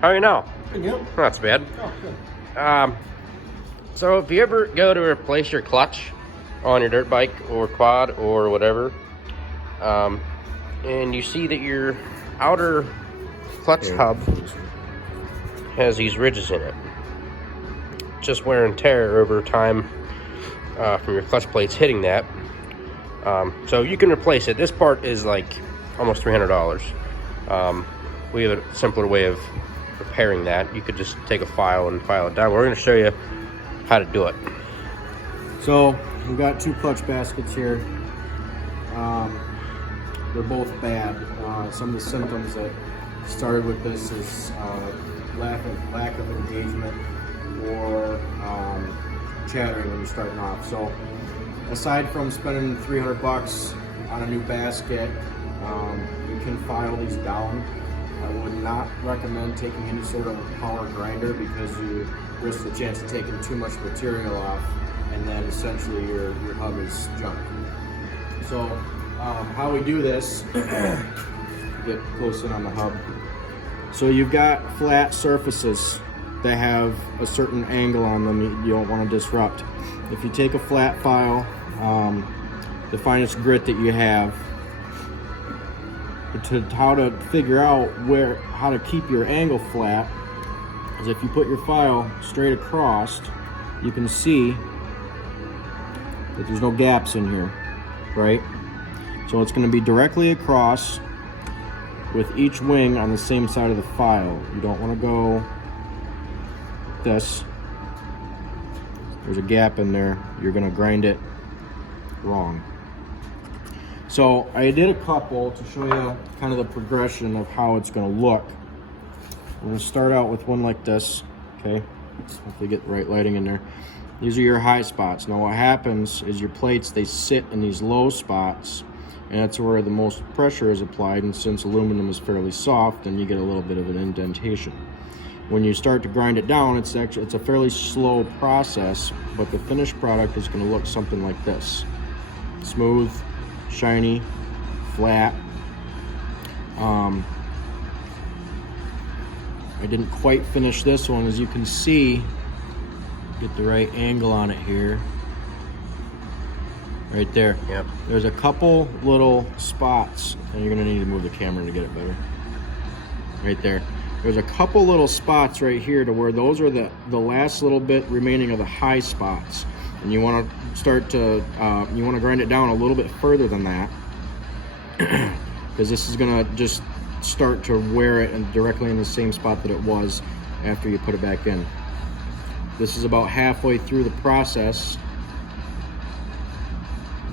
How are you now? Good, yep. That's bad. Oh, good. So if you ever go to replace your clutch on your dirt bike or quad or whatever, and you see that your outer clutch hub has these ridges in it, just wear and tear over time from your clutch plates hitting that. So you can replace it. This part is like almost $300. We have a simpler way of repairing that. You could just take a file and file it down. We're going to show you how to do it. So we've got two clutch baskets here. They're both bad. Some of the symptoms that started with this is lack of engagement or chattering when you're starting off. So aside from spending $300 on a new basket, you can file these down. I would not recommend taking any sort of power grinder because you risk the chance of taking too much material off, and then essentially your hub is junk. So how we do this, get close in on the hub. So you've got flat surfaces that have a certain angle on them you don't want to disrupt. If you take a flat file, the finest grit that you have, how to figure out how to keep your angle flat is if you put your file straight across, you can see that there's no gaps in here, right? So it's going to be directly across with each wing on the same side of the file. You don't want to go this. There's a gap in there. You're going to grind it wrong. So I did a couple to show you kind of the progression of how it's going to look. I'm going to start out with one like this. Okay, let's hopefully get the right lighting in there. These are your high spots. Now what happens is your plates, they sit in these low spots, and that's where the most pressure is applied, and since aluminum is fairly soft, then you get a little bit of an indentation. When you start to grind it down, it's a fairly slow process, but the finished product is going to look something like this. Smooth, shiny, flat. I didn't quite finish this one. As you can see, get the right angle on it here. Right there. Yep. There's a couple little spots, and you're gonna need to move the camera to get it better. Right there. There's a couple little spots right here to where those are the last little bit remaining of the high spots. And you want to start to, you want to grind it down a little bit further than that, because this is going to just start to wear it and directly in the same spot that it was after you put it back in. This is about halfway through the process.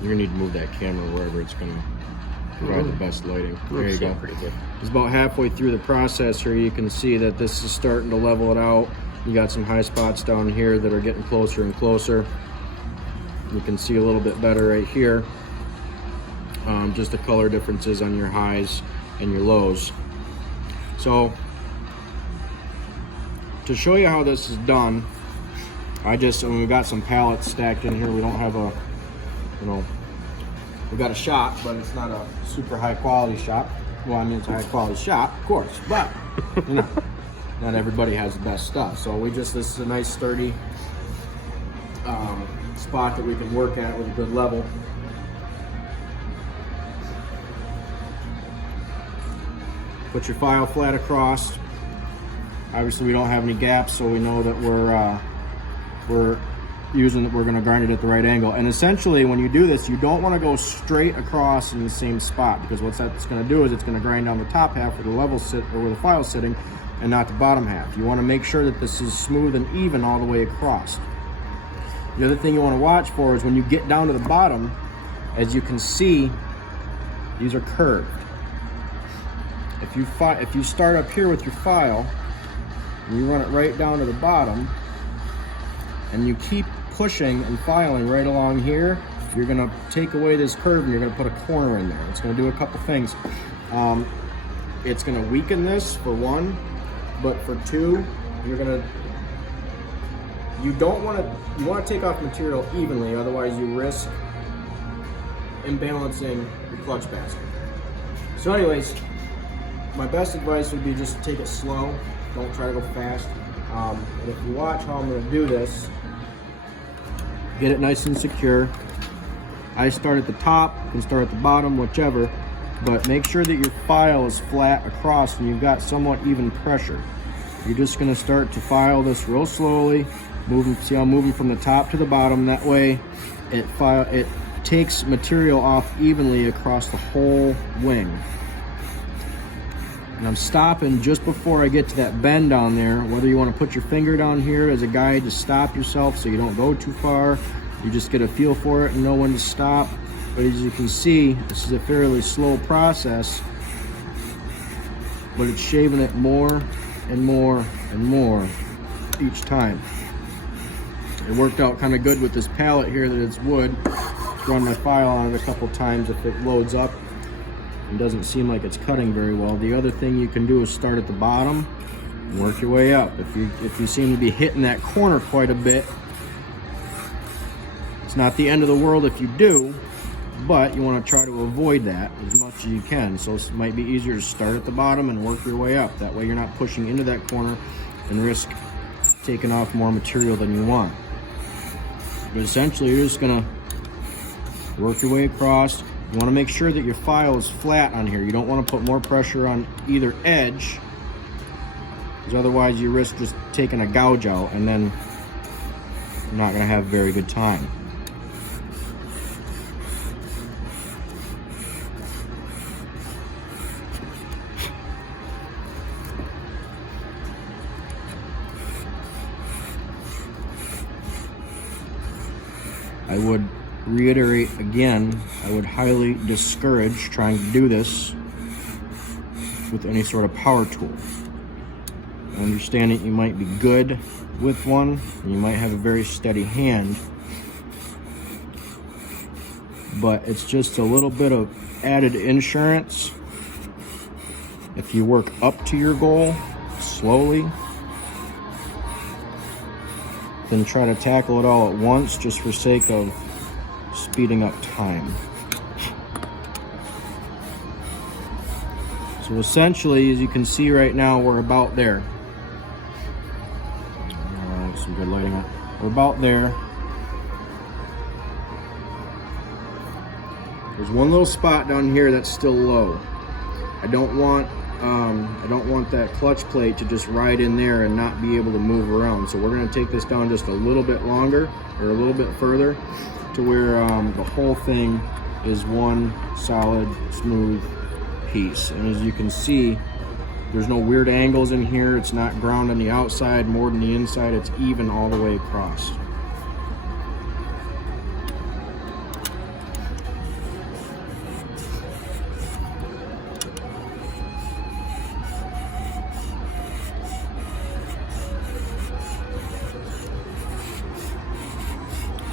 You're going to need to move that camera wherever it's going to provide the best lighting. There you go. Pretty good. It's about halfway through the process here. You can see that this is starting to level it out. You got some high spots down here that are getting closer and closer. You can see a little bit better right here. Just the color differences on your highs and your lows. So to show you how this is done, we've got some pallets stacked in here. We don't have we got a shop, but it's not a super high quality shop. Well, I mean, it's a high quality shop, of course, but not everybody has the best stuff. So this is a nice sturdy spot that we can work at with a good level. Put your file flat across. Obviously we don't have any gaps, so we know that we're going to grind it at the right angle. And essentially when you do this, you don't want to go straight across in the same spot, because what that's going to do is it's going to grind down the top half where the level where the file's sitting, and not the bottom half. You want to make sure that this is smooth and even all the way across. The other thing you want to watch for is when you get down to the bottom, as you can see, these are curved. If you start up here with your file, and you run it right down to the bottom, and you keep pushing and filing right along here, you're going to take away this curve and you're going to put a corner in there. It's going to do a couple things. It's going to weaken this for one, but for two, you want to take off material evenly, otherwise you risk imbalancing your clutch basket. So anyways, my best advice would be just take it slow. Don't try to go fast. And if you watch how I'm going to do this, get it nice and secure. I start at the top, you can start at the bottom, whichever, but make sure that your file is flat across and you've got somewhat even pressure. You're just going to start to file this real slowly, see how I'm moving from the top to the bottom. That way it takes material off evenly across the whole wing. And I'm stopping just before I get to that bend down there. Whether you want to put your finger down here as a guide to stop yourself so you don't go too far, you just get a feel for it and know when to stop. But as you can see, this is a fairly slow process, but it's shaving it more and more and more each time. It worked out kind of good with this pallet here that it's wood. Run my file on it a couple times. If it loads up and doesn't seem like it's cutting very well, the other thing you can do is start at the bottom and work your way up. If you seem to be hitting that corner quite a bit, it's not the end of the world if you do, but you want to try to avoid that as much as you can. So it might be easier to start at the bottom and work your way up. That way you're not pushing into that corner and risk taking off more material than you want. But essentially you're just going to work your way across. You want to make sure that your file is flat on here. You don't want to put more pressure on either edge, because otherwise you risk just taking a gouge out and then you're not going to have a very good time. I would reiterate again, I would highly discourage trying to do this with any sort of power tool. I understand that you might be good with one, and you might have a very steady hand, but it's just a little bit of added insurance if you work up to your goal slowly, then try to tackle it all at once just for sake of speeding up time. So essentially, as you can see right now, we're about there. Some good lighting on. We're about there. There's one little spot down here that's still low. I don't want that clutch plate to just ride in there and not be able to move around. So we're going to take this down just a little bit longer, or a little bit further, to where the whole thing is one solid, smooth piece. And as you can see, there's no weird angles in here. It's not ground on the outside more than the inside. It's even all the way across.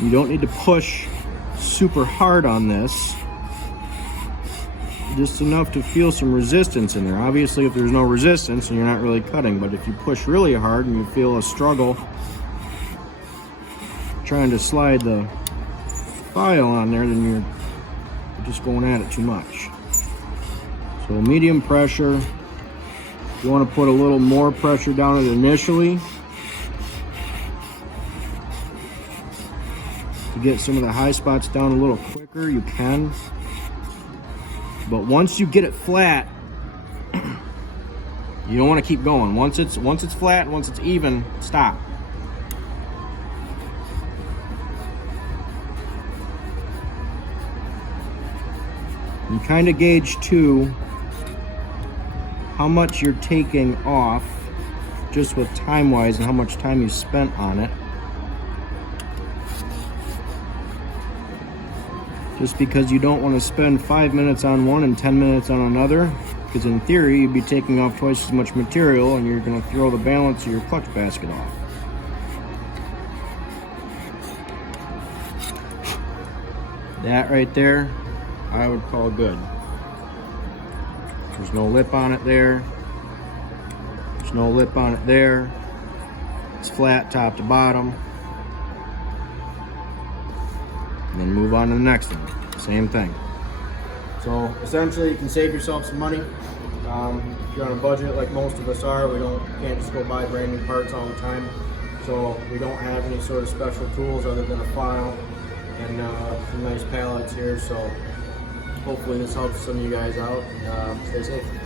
You don't need to push super hard on this, just enough to feel some resistance in there. Obviously, if there's no resistance, then you're not really cutting, but if you push really hard and you feel a struggle trying to slide the file on there, then you're just going at it too much. So medium pressure. You want to put a little more pressure down it initially to get some of the high spots down a little quicker. You can, but once you get it flat, you don't want to keep going. Once it's flat, once it's even, stop. You kind of gauge too how much you're taking off, just with time wise, and how much time you spent on it. Just because you don't want to spend 5 minutes on one and 10 minutes on another, because in theory you'd be taking off twice as much material and you're going to throw the balance of your clutch basket off. That right there, I would call good. There's no lip on it there. There's no lip on it there. It's flat top to bottom. And then move on to the next one. Same thing. So essentially you can save yourself some money If you're on a budget like most of us are, we can't just go buy brand new parts all the time. So we don't have any sort of special tools other than a file and some nice pallets here. So hopefully this helps some of you guys out, and stay safe.